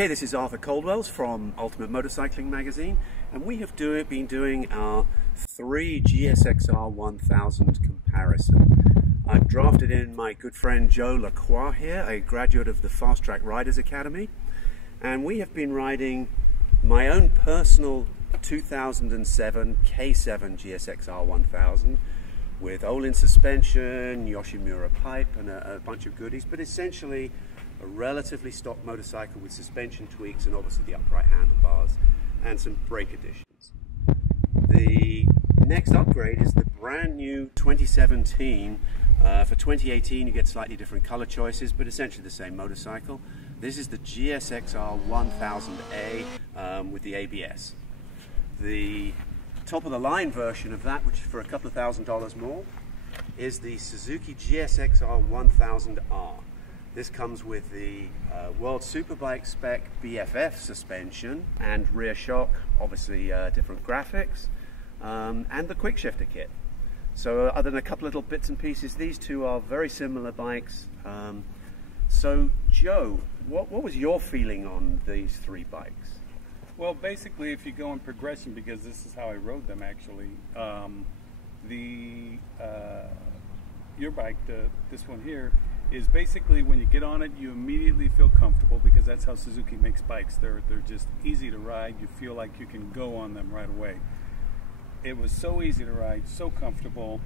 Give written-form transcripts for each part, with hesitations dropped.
Okay, this is Arthur Coldwells from Ultimate Motorcycling Magazine, and we have been doing our 3 GSX-R1000 comparison. I've drafted in my good friend Joe Lacroix here, a graduate of the Fast Track Riders Academy, and we have been riding my own personal 2007 K7 GSX-R1000 with Olin suspension, Yoshimura pipe, and a bunch of goodies, but essentially a relatively stock motorcycle with suspension tweaks and obviously the upright handlebars and some brake additions. The next upgrade is the brand new 2017. For 2018 you get slightly different color choices, but essentially the same motorcycle. This is the GSX-R1000A with the ABS. The top of the line version of that, which is for a couple of $1,000s more, is the Suzuki GSX-R1000R. This comes with the World Superbike spec BFF suspension and rear shock, obviously different graphics, and the quickshifter kit. So other than a couple little bits and pieces, these two are very similar bikes. So Joe, what was your feeling on these 3 bikes? Well, basically, if you go in progression, because this is how I rode them actually, your bike, this one here, is basically when you get on it, you immediately feel comfortable, because that's how Suzuki makes bikes. They're just easy to ride. You feel like you can go on them right away. It was so easy to ride, so comfortable.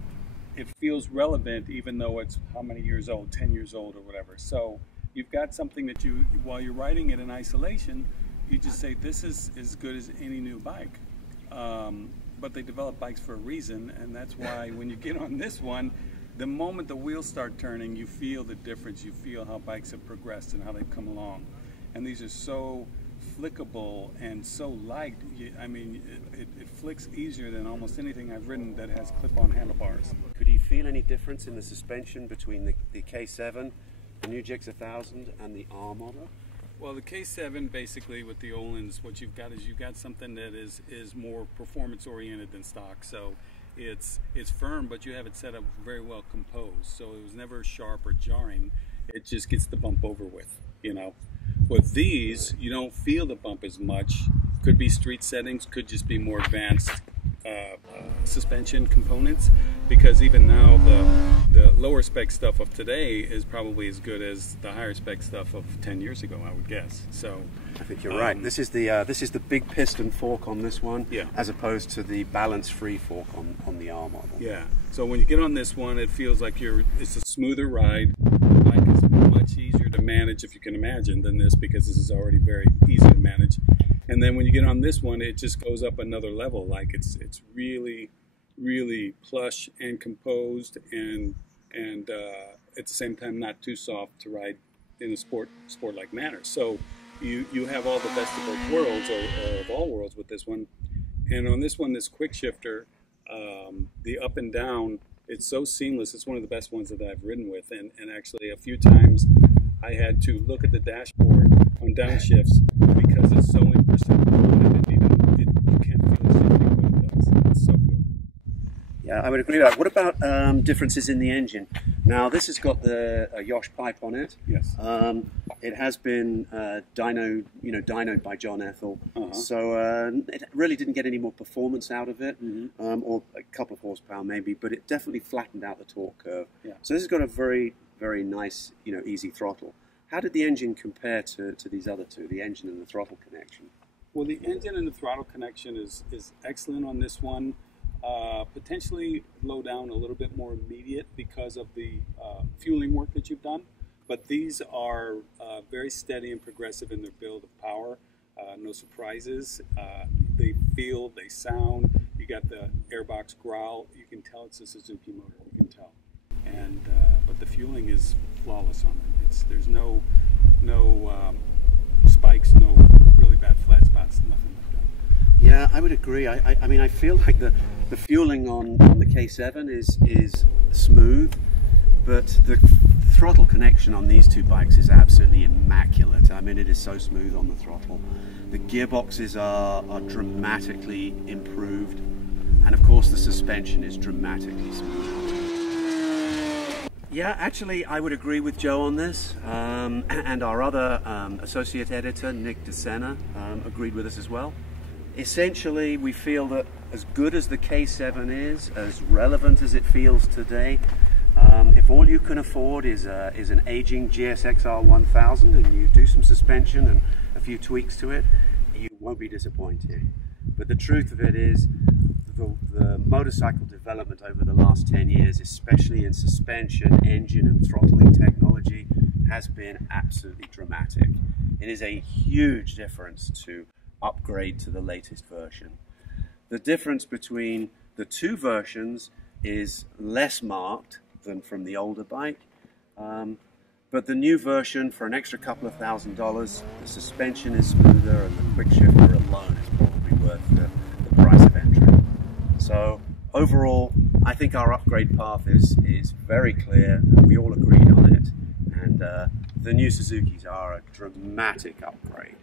It feels relevant, even though it's how many years old, 10 years old or whatever. So you've got something that you, while you're riding it in isolation, you just say, this is as good as any new bike. But they develop bikes for a reason, and that's why when you get on this one, the moment the wheels start turning, you feel the difference. You feel how bikes have progressed and how they've come along. And these are so flickable and so light. I mean, it flicks easier than almost anything I've ridden that has clip-on handlebars. Could you feel any difference in the suspension between the K7, the new GSX-R1000, and the R model? Well, the K7, basically with the Olins, what you've got is you've got something that is more performance-oriented than stock. So it's firm, but you have it set up very well composed. So it was never sharp or jarring. It just gets the bump over with, you know. With these, you don't feel the bump as much. Could be street settings, could just be more advanced suspension components, because even now the lower spec stuff of today is probably as good as the higher spec stuff of 10 years ago, I would guess. So I think you're right. This is the big piston fork on this one, yeah, as opposed to the balance-free fork on the R model. Yeah. So when you get on this one, it feels like it's a smoother ride. The bike is much easier to manage, if you can imagine, than this, because this is already very easy to manage. And then when you get on this one, it just goes up another level. Like it's really, really plush and composed, and at the same time not too soft to ride in a sport-like manner. So you have all the best of both worlds, or of all worlds, with this one. And on this one, this quick shifter, the up and down, it's so seamless. It's one of the best ones that I've ridden with, and actually a few times I had to look at the dashboard on downshifts because it's so imperceptible. You can't feel the shifting, but it does. It's so good. Yeah, I would agree with that. What about differences in the engine? Now, this has got the Yosh pipe on it. Yes. It has been dynoed by John Ethel, so it really didn't get any more performance out of it, or a couple of horsepower maybe, but it definitely flattened out the torque curve. Yeah. So this has got a very, very nice, easy throttle. How did the engine compare to these other two, the engine and the throttle connection? Well, the engine and the throttle connection is excellent on this one. Potentially low down, a little bit more immediate because of the fueling work that you've done. But these are very steady and progressive in their build of power. No surprises. They feel, they sound. You got the airbox growl. You can tell it's a Suzuki motor. You can tell. And but the fueling is flawless on it. There's no spikes, no really bad flat spots, nothing like that. Yeah, I would agree. I mean, I feel like the fueling on the K7 is smooth, but the throttle connection on these two bikes is absolutely immaculate. I mean, it is so smooth on the throttle. The gearboxes are dramatically improved, and of course the suspension is dramatically smooth. Yeah, actually, I would agree with Joe on this, and our other associate editor, Nick DeSena, agreed with us as well. Essentially, we feel that as good as the K7 is, as relevant as it feels today, if all you can afford is an aging GSX-R1000 and you do some suspension and a few tweaks to it, you won't be disappointed. But the truth of it is, the motorcycle development over the last 10 years, especially in suspension, engine and throttling technology, has been absolutely dramatic. It is a huge difference to upgrade to the latest version. The difference between the two versions is less marked than from the older bike, but the new version, for an extra couple of $1,000s, the suspension is smoother and the quickshifter alone is probably worth the price of entry. So overall, I think our upgrade path is very clear. We all agreed on it, and the new Suzukis are a dramatic upgrade.